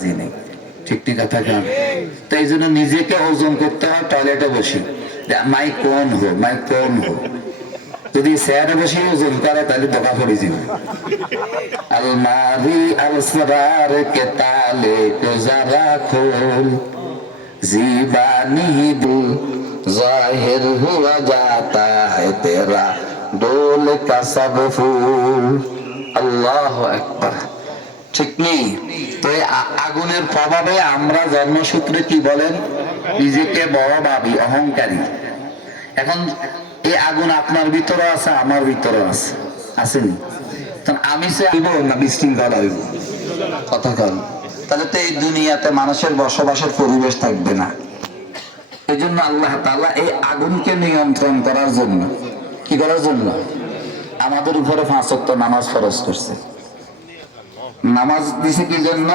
রাজি নেই। ঠিক ঠিক কথা কেন? তো এই জন্য নিজেকে ওজন করতে হয় টয়লেটে বসি। মাই কোন হো, মাই কোন হো। যদি স্যারে বসে ওজন করে, তাহলে ধোকা পড়ে যাবে। আলমারি আলসরার কে তালে গোজারা খোল। জীবানি জাহির হুয়া হে তেরা। ডোল ফুল। আল্লাহ ঠিক নেই। তো আগুনের প্রভাবে আমরা জন্মসূত্রে কি বলেন? নিজেকে বড় ভাবি, অহংকারী। এখন এই আগুন আপনার ভিতরে আছে, আমার ভিতরে আছে। আসেনি? আমি হইব? কথা তাহলে তো এই দুনিয়াতে মানুষের বসবাসের পরিবেশ থাকবে না। এই জন্য আল্লাহ তাআলা এই আগুনকে নিয়ন্ত্রণ করার জন্য কি করার জন্য? আমাদের উপরে ওয়াক্ত নামাজ ফরজ করছে। নামাজ দিছে কি জন্য?